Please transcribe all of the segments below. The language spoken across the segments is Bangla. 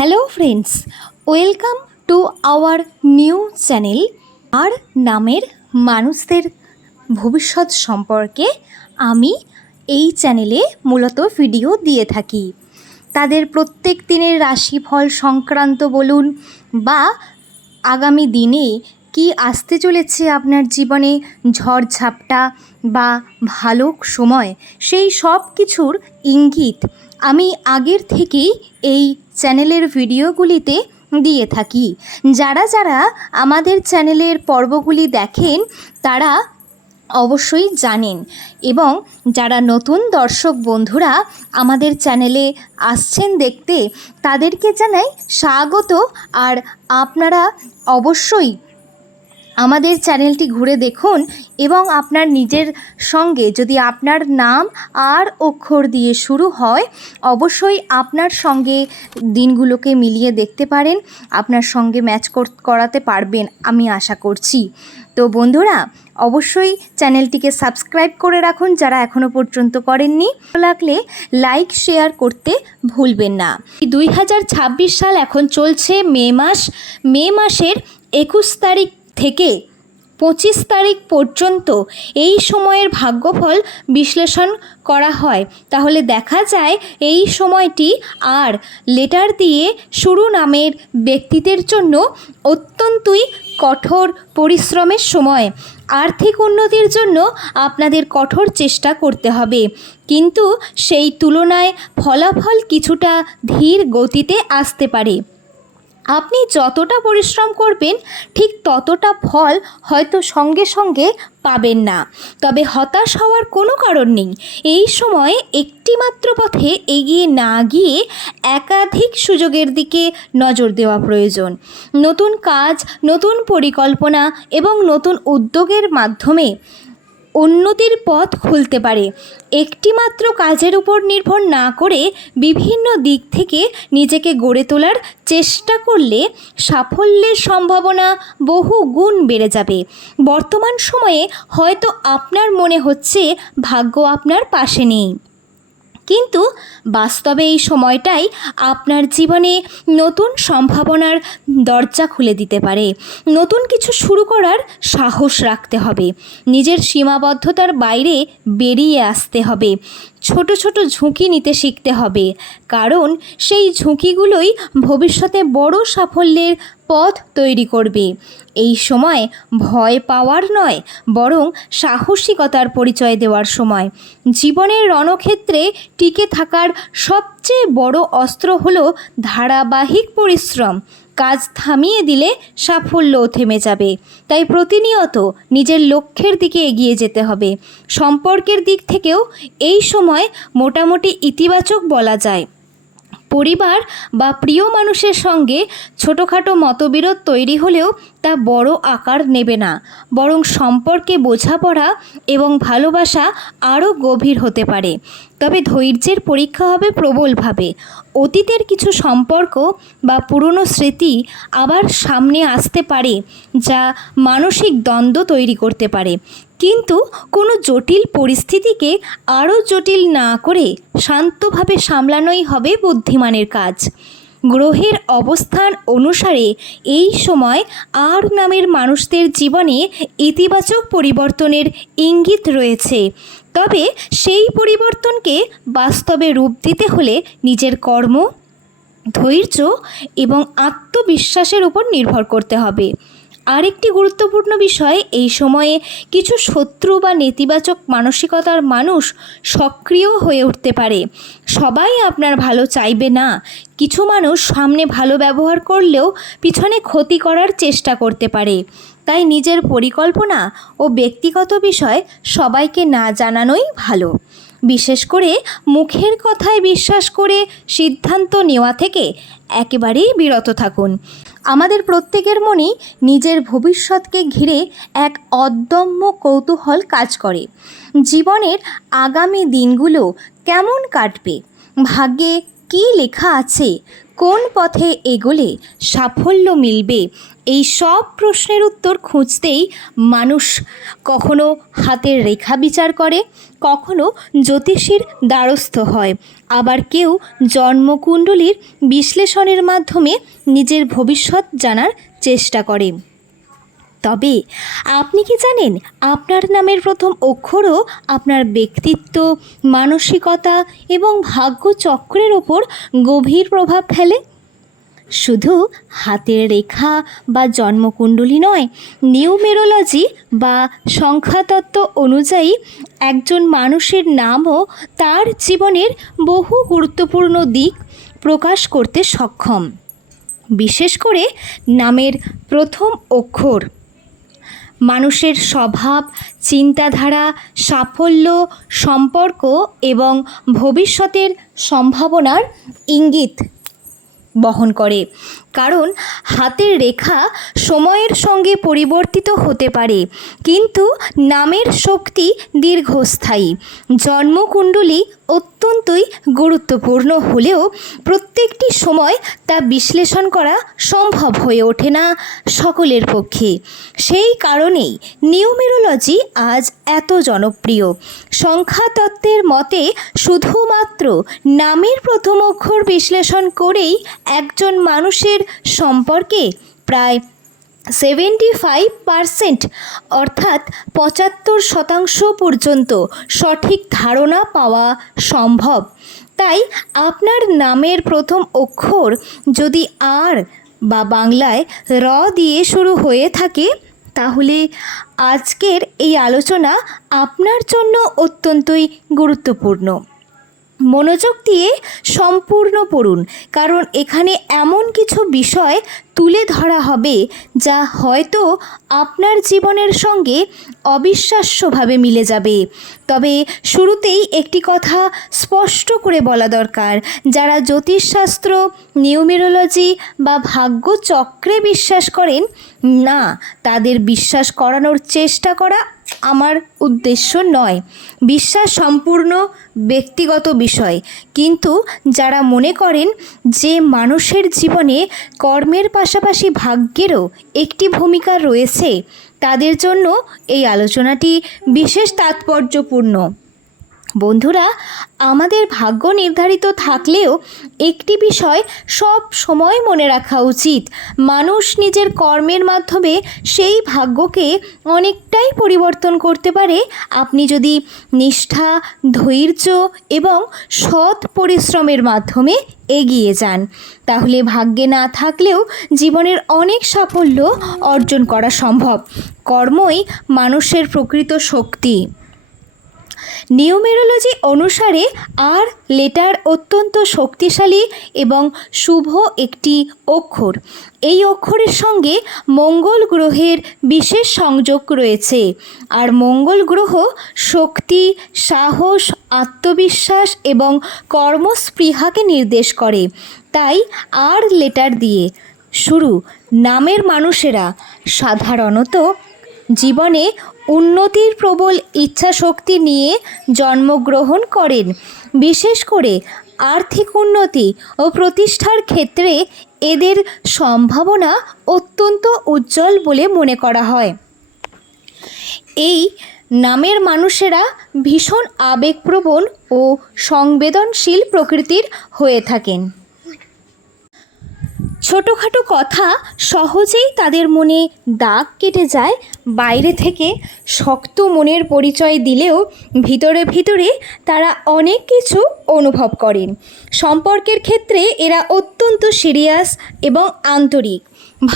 Hello friends, welcome to our new channel. আর নামের মানুষদের ভবিষ্যৎ সম্পর্কে আমি এই চ্যানেলে মূলত ভিডিও দিয়ে থাকি। তাদের প্রত্যেক দিনের রাশিফল সংক্রান্ত বলুন বা আগামী দিনে কি আসতে চলেছে আপনার জীবনে, ঝড়ঝাপটা বা ভালো সময়, সেই সব কিছুর ইঙ্গিত আমি আগের থেকেই এই চ্যানেলের ভিডিওগুলিতে দিয়ে থাকি। যারা যারা আমাদের চ্যানেলের পর্বগুলি দেখেন তারা অবশ্যই জানেন, এবং যারা নতুন দর্শক বন্ধুরা আমাদের চ্যানেলে আসছেন দেখতে, তাদেরকে জানাই স্বাগত। আর আপনারা অবশ্যই আমাদের চ্যানেলটি ঘুরে দেখুন এবং আপনার নিজের সঙ্গে যদি আপনার নাম আর অক্ষর দিয়ে শুরু হয়, অবশ্যই আপনার সঙ্গে দিনগুলোকে মিলিয়ে দেখতে পারেন, আপনার সঙ্গে ম্যাচ করাতে পারবেন আমি আশা করছি। তো বন্ধুরা, অবশ্যই চ্যানেলটিকে সাবস্ক্রাইব করে রাখুন যারা এখনও পর্যন্ত করেননি। ভালো লাগলে লাইক শেয়ার করতে ভুলবেন না। 2026 সাল এখন চলছে মে মাসের 21 তারিখ থেকে 25 তারিখ পর্যন্ত এই সময়ের ভাগ্যফল বিশ্লেষণ করা হয়। তাহলে দেখা যায় এই সময়টি আর লেটার দিয়ে শুরু নামের ব্যক্তিদের জন্য অত্যন্তই কঠোর পরিশ্রমের সময়। আর্থিক উন্নতির জন্য আপনাদের কঠোর চেষ্টা করতে হবে, কিন্তু সেই তুলনায় ফলাফল কিছুটা ধীর গতিতে আসতে পারে। আপনি যতটা পরিশ্রম করবেন ঠিক ততটা ফল হয়তো সঙ্গে সঙ্গে পাবেন না, তবে হতাশ হওয়ার কোনো কারণ নেই। এই সময় একটি মাত্র পথে এগিয়ে না গিয়ে একাধিক সুযোগের দিকে নজর দেওয়া প্রয়োজন। নতুন কাজ, নতুন পরিকল্পনা এবং নতুন উদ্যোগের মাধ্যমে উন্নতির পথ খুলতে পারে। একটিমাত্র কাজের উপর নির্ভর না করে বিভিন্ন দিক থেকে নিজেকে গড়ে তোলার চেষ্টা করলে সাফল্যের সম্ভাবনা বহু গুণ বেড়ে যাবে। বর্তমান সময়ে হয়তো আপনার মনে হচ্ছে ভাগ্য আপনার পাশে নেই, কিন্তু বাস্তবে এই সময়টাই আপনার জীবনে নতুন সম্ভাবনার দরজা খুলে দিতে পারে। নতুন কিছু শুরু করার সাহস রাখতে হবে, নিজের সীমাবদ্ধতার বাইরে বেরিয়ে আসতে হবে, ছোট ছোট ঝুঁকি নিতে শিখতে হবে, কারণ সেই ঝুঁকিগুলোই ভবিষ্যতে বড় সাফল্যের পথ তৈরি করবে। এই সময় ভয় পাওয়ার নয়, বরং সাহসিকতার পরিচয় দেওয়ার সময়। জীবনের রণক্ষেত্রে টিকে থাকার সবচেয়ে বড় অস্ত্র হলো ধারাবাহিক পরিশ্রম। কাজ থামিয়ে দিলে সাফল্যও থেমে যাবে। তাই প্রতিনিয়ত নিজের লক্ষ্যের দিকে এগিয়ে যেতে হবে। সম্পর্কের দিক থেকেও এই সময় মোটামুটি ইতিবাচক বলা যায়। পরিবার বা প্রিয় মানুষের সঙ্গে ছোটোখাটো মতবিরোধ তৈরি হলেও তা বড় আকার নেবে না, বরং সম্পর্কে বোঝাপড়া এবং ভালোবাসা আরও গভীর হতে পারে। তবে ধৈর্যের পরীক্ষা হবে প্রবলভাবে। অতীতের কিছু সম্পর্ক বা পুরনো স্মৃতি আবার সামনে আসতে পারে, যা মানসিক দ্বন্দ্ব তৈরি করতে পারে। কিন্তু কোনো জটিল পরিস্থিতিকে আরও জটিল না করে শান্তভাবে সামলানোই হবে বুদ্ধিমানের কাজ। গ্রহের অবস্থান অনুসারে এই সময় আর নামের মানুষদের জীবনে ইতিবাচক পরিবর্তনের ইঙ্গিত রয়েছে, তবে সেই পরিবর্তনকে বাস্তবে রূপ দিতে হলে নিজের কর্ম, ধৈর্য এবং আত্মবিশ্বাসের উপর নির্ভর করতে হবে। আরেকটি গুরুত্বপূর্ণ বিষয়, এই সময়ে কিছু শত্রু বা নেতিবাচক মানসিকতার মানুষ সক্রিয় হয়ে উঠতে পারে। সবাই আপনার ভালো চাইবে না। কিছু মানুষ সামনে ভালো ব্যবহার করলেও পিছনে ক্ষতি করার চেষ্টা করতে পারে। তাই নিজের পরিকল্পনা ও ব্যক্তিগত বিষয় সবাইকে না জানানোই ভালো। বিশেষ করে মুখের কথায় বিশ্বাস করে সিদ্ধান্ত নেওয়া থেকে একেবারেই বিরত থাকুন। আমাদের প্রত্যেকের মনেই নিজের ভবিষ্যৎকে ঘিরে এক অদম্য কৌতূহল কাজ করে। জীবনের আগামী দিনগুলো কেমন কাটবে, ভাগ্যে কী লেখা আছে, কোন পথে এগোলে সাফল্য মিলবে, এই সব প্রশ্নের উত্তর খুঁজতেই মানুষ কখনো হাতের রেখা বিচার করে, কখনো জ্যোতিষীর দ্বারস্থ হয়, আবার কেউ জন্মকুণ্ডলীর বিশ্লেষণের মাধ্যমে নিজের ভবিষ্যৎ জানার চেষ্টা করে। তবে আপনি কি জানেন, আপনার নামের প্রথম অক্ষরও আপনার ব্যক্তিত্ব, মানসিকতা এবং ভাগ্য চক্রের ওপর গভীর প্রভাব ফেলে? শুধু হাতের রেখা বা জন্মকুণ্ডলী নয়, নিউমেরোলজি বা সংখ্যাতত্ত্ব অনুযায়ী একজন মানুষের নামও তার জীবনের বহু গুরুত্বপূর্ণ দিক প্রকাশ করতে সক্ষম। বিশেষ করে নামের প্রথম অক্ষর মানুষের স্বভাব, চিন্তাধারা, সাফল্য, সম্পর্ক এবং ভবিষ্যতের সম্ভাবনার ইঙ্গিত বহন করে। কারণ হাতের রেখা সময়ের সঙ্গে পরিবর্তিত হতে পারে, কিন্তু নামের শক্তি দীর্ঘস্থায়ী। জন্মকুণ্ডলী অত্যন্তই গুরুত্বপূর্ণ হলেও প্রত্যেকটি সময় তা বিশ্লেষণ করা সম্ভব হয়ে ওঠে না সকলের পক্ষে। সেই কারণেই নিউমেরোলজি আজ এত জনপ্রিয়। সংখ্যাতত্ত্বের মতে শুধুমাত্র নামের প্রথম অক্ষর বিশ্লেষণ করেই একজন মানুষের সম্পর্কে প্রায় 75% অর্থাৎ 75% পর্যন্ত সঠিক ধারণা পাওয়া সম্ভব। তাই আপনার নামের প্রথম অক্ষর যদি আর বা বাংলায় র দিয়ে শুরু হয়ে থাকে, তাহলে আজকের এই আলোচনা আপনার জন্য অত্যন্তই গুরুত্বপূর্ণ। মনোযোগ দিয়ে সম্পূর্ণ পড়ুন, কারণ এখানে এমন কিছু বিষয় তুলে ধরা হবে যা হয়তো আপনার জীবনের সঙ্গে অবিশ্বাস্যভাবে মিলে যাবে। তবে শুরুতেই একটি কথা স্পষ্ট করে বলা দরকার, যারা জ্যোতিষশাস্ত্র, নিউমেরোলজি বা ভাগ্য চক্রে বিশ্বাস করেন না, তাদের বিশ্বাস করানোর চেষ্টা করা আমার উদ্দেশ্য নয়। বিশ্বাস সম্পূর্ণ ব্যক্তিগত বিষয়, কিন্তু যারা মনে করেন যে মানুষের জীবনে কর্মের পাশাপাশি ভাগ্যেরও একটি ভূমিকা রয়েছে, তাদের জন্য এই আলোচনাটি বিশেষ তাৎপর্যপূর্ণ। বন্ধুরা, আমাদের ভাগ্য নির্ধারিত থাকলেও একটি বিষয় সব সময় মনে রাখা উচিত, মানুষ নিজের কর্মের মাধ্যমে সেই ভাগ্যকে অনেকটাই পরিবর্তন করতে পারে। আপনি যদি নিষ্ঠা, ধৈর্য এবং সৎ পরিশ্রমের মাধ্যমে এগিয়ে যান, তাহলে ভাগ্যে না থাকলেও জীবনের অনেক সাফল্য অর্জন করা সম্ভব। কর্মই মানুষের প্রকৃত শক্তি। নিউমেরোলজি অনুসারে আর লেটার অত্যন্ত শক্তিশালী এবং শুভ একটি অক্ষর। এই অক্ষরের সঙ্গে মঙ্গল গ্রহের বিশেষ সংযোগ রয়েছে, আর মঙ্গল গ্রহ শক্তি, সাহস, আত্মবিশ্বাস এবং কর্মস্পৃহাকে নির্দেশ করে। তাই আর লেটার দিয়ে শুরু নামের মানুষেরা সাধারণত জীবনে উন্নতির প্রবল ইচ্ছাশক্তি নিয়ে জন্মগ্রহণ করেন। বিশেষ করে আর্থিক উন্নতি ও প্রতিষ্ঠার ক্ষেত্রে এদের সম্ভাবনা অত্যন্ত উজ্জ্বল বলে মনে করা হয়। এই নামের মানুষেরা ভীষণ আবেগপ্রবণ ও সংবেদনশীল প্রকৃতির হয়ে থাকেন। ছোটোখাটো কথা সহজেই তাদের মনে দাগ কেটে যায়। বাইরে থেকে শক্ত মনের পরিচয় দিলেও ভিতরে ভিতরে তারা অনেক কিছু অনুভব করেন। সম্পর্কের ক্ষেত্রে এরা অত্যন্ত সিরিয়াস এবং আন্তরিক।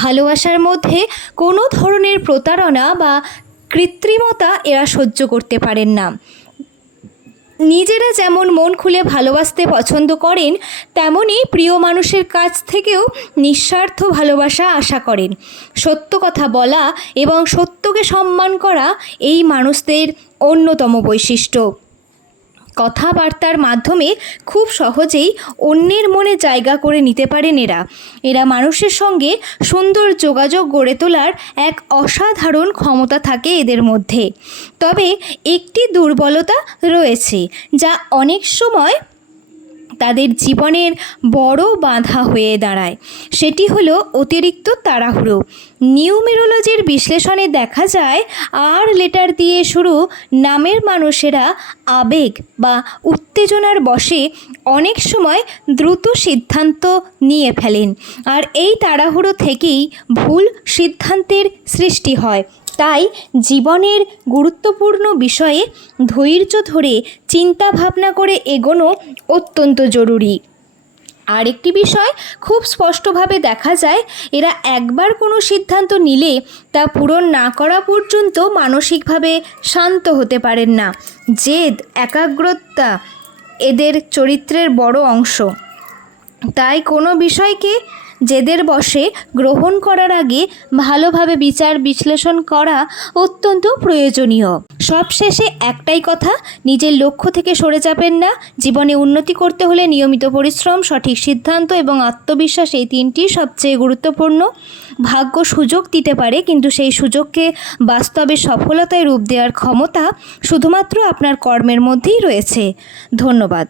ভালোবাসার মধ্যে কোনো ধরনের প্রতারণা বা কৃত্রিমতা এরা সহ্য করতে পারেন না। নিজেরা যেমন মন খুলে ভালোবাসতে পছন্দ করেন, তেমনি প্রিয় মানুষের কাছ থেকেও নিঃস্বার্থ ভালোবাসা আশা করেন। সত্য কথা বলা এবং সত্যকে সম্মান করা এই মানুষদের অন্যতম বৈশিষ্ট্য। কথাবার্তার মাধ্যমে খুব সহজেই অন্যের মনে জায়গা করে নিতে পারেন এরা মানুষের সঙ্গে সুন্দর যোগাযোগ গড়ে তোলার এক অসাধারণ ক্ষমতা থাকে এদের মধ্যে। তবে একটি দুর্বলতা রয়েছে, যা অনেক সময় তাদের জীবনের বড় বাধা হয়ে দাঁড়ায়। সেটি হলো অতিরিক্ত তাড়াহুড়ো। নিউমেরোলজির বিশ্লেষণে দেখা যায় আর লেটার দিয়ে শুরু নামের মানুষেরা আবেগ বা উত্তেজনার বশে অনেক সময় দ্রুত সিদ্ধান্ত নিয়ে ফেলেন, আর এই তাড়াহুড়ো থেকেই ভুল সিদ্ধান্তের সৃষ্টি হয়। তাই জীবনের গুরুত্বপূর্ণ বিষয়ে ধৈর্য ধরে চিন্তা ভাবনা করে এগোনো অত্যন্ত জরুরি। আরেকটি বিষয় খুব স্পষ্টভাবে দেখা যায়, এরা একবার কোনো সিদ্ধান্ত নিলে তা পূরণ না করা পর্যন্ত মানসিকভাবে শান্ত হতে পারেন না। জেদ, একাগ্রতা এদের চরিত্রের বড় অংশ। তাই কোনো বিষয়কে জেদের বশে গ্রহণ করার আগে ভালোভাবে বিচার বিশ্লেষণ করা অত্যন্ত প্রয়োজনীয়। সবশেষে একটাই কথা, নিজের লক্ষ্য থেকে সরে যাবেন না। জীবনে উন্নতি করতে হলে নিয়মিত পরিশ্রম, সঠিক সিদ্ধান্ত এবং আত্মবিশ্বাস, এই তিনটি সবচেয়ে গুরুত্বপূর্ণ। ভাগ্য সুযোগ দিতে পারে, কিন্তু সেই সুযোগকে বাস্তবে সফলতায় রূপ দেওয়ার ক্ষমতা শুধুমাত্র আপনার কর্মের মধ্যেই রয়েছে। ধন্যবাদ।